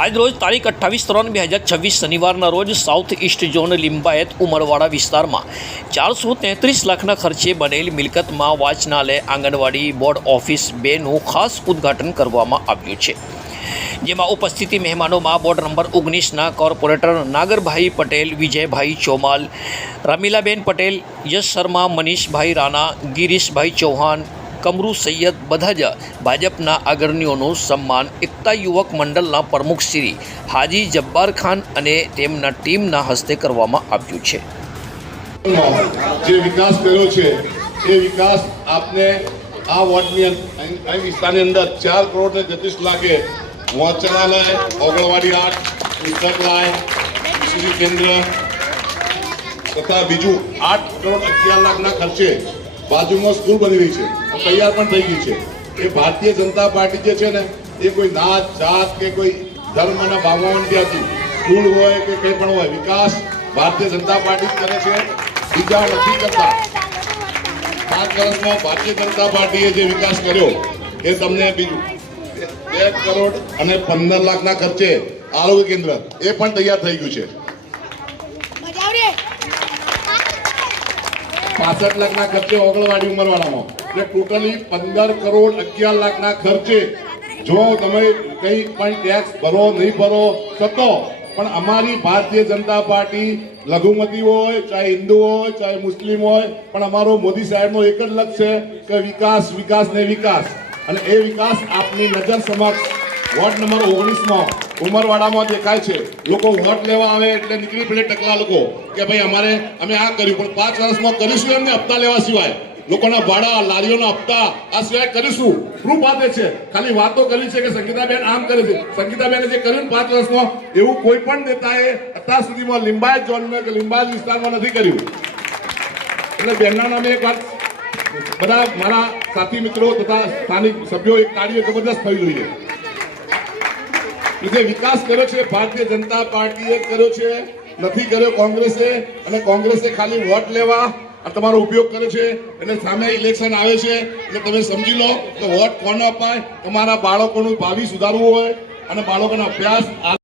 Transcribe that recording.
આજ રોજ તારીખ 28/3/2026 શનિવારના રોજ south East zone Limbayat Umarwada વિસ્તારમાં 433 લાખના ખર્ચે બનેલ મિલકતમાં વાચનાલય, આંગણવાડી, બોર્ડ ઓફિસ 2નું ખાસ ઉદ્ઘાટન કરવામાં આવ્યું છે, જેમાં ઉપસ્થિતિ મહેમાનોમાં બોર્ડ નંબર 19ના કોર્પોરેટર નાગરભાઈ પટેલ, વિજયભાઈ ચોમાલ, રમીલાબેન પટેલ, યશ શર્મા, મનીષભાઈ રાણા, ગિરીશભાઈ ચૌહાણ, કમરુ સૈયદ બધા જ ભાજપના અગ્રણીઓનું સન્માન એકતા યુવક મંડળના પ્રમુખ શ્રી હાજી જબ્બાર ખાન અને તેમના ટીમના હસ્તે કરવામાં આવ્યું છે। જે વિકાસ કર્યો છે એ વિકાસ આપને આ વોર્ડની આ વિસ્તારની અંદર 4 કરોડ ને 33 લાખે વાચનાલય, આંગણવાડી 8, પુસ્તકાલય, કૃષિ કેન્દ્ર તથા બીજું 8 કરોડ 11 લાખના ખર્ચે બાજુમાં સ્કૂલ બની રહી છે, તૈયાર પણ થઈ ગઈ છે। એ ભારતીય જનતા પાર્ટી જે છે ને એ કોઈ નાત જાત કે કોઈ ધર્મના ભાવનાથી સ્કૂલ હોય કે કંઈ પણ હોય, વિકાસ ભારતીય જનતા પાર્ટી કરે છે, બીજા નથી કરતા। 5 વર્ષમાં ભારતીય જનતા પાર્ટીએ જે વિકાસ કર્યો એ તમને બીજું 2 કરોડ અને 15 લાખના ખર્ચે આરોગ્ય કેન્દ્ર એ પણ તૈયાર થઈ ગયું છે। 65 લાખના ખર્ચે આંગણવાડી ઉમરવાડામાં એટલે ટોટલી 15 કરોડ 11 લાખના ખર્ચે જો તમે કંઈ પણ ટેક્સ ભરો નહીં ભરો છતો પણ અમારી ભારતીય જનતા પાર્ટી લઘુમતી હોય, ચાહે હિન્દુ હોય, ચાહે મુસ્લિમ હોય, પણ અમારો મોદી સાહેબનો એક જ લક્ષ્ય છે કે વિકાસ, વિકાસ ને વિકાસ। અને એ વિકાસ આપની નજર સમક્ષ વોર્ડ નંબર 19માં ઉમરવાડામાં દેખાય છે। લોકો વોટ લેવા આવે એટલે નીકળી પડે ટકલા લોકો કે ભાઈ અમે આ કર્યું, પણ 5 વર્ષમાં કરીશું એમને હપ્તા લેવા સિવાય, લોકોના ભાડા, લારીઓના હપ્તા આ સિવાય કરીશું। પ્રૂફ આપે છે, ખાલી વાતો કરી છે કે સંગીતાબેન આમ કરે છે। સંગીતાબેને જે કર્યું 5 વર્ષમાં એવું કોઈ પણ નેતાએ અત્યાર સુધીમાં લિંબાયત ઝોનમાં કે લિંબાયત વિસ્તારમાં નથી કર્યું। એટલે બેનના નામે એક વાત બધા મારા સાથી મિત્રો તથા સ્થાનિક સભ્યો એક કાર્ય જબરદસ્ત થયું જોઈએ। જે વિકાસ કર્યો છે ભારતીય જનતા પાર્ટીએ કર્યો છે, નથી કર્યો કોંગ્રેસે, અને કોંગ્રેસે ખાલી વોટ લેવા તમારો ઉપયોગ કરે છે। એટલે સામે ઇલેક્શન આવે છે એટલે તમે સમજી લો કે વોટ કોને અપાય, તમારા બાળકોનું ભાવિ સુધારવું હોય અને બાળકોનો અભ્યાસ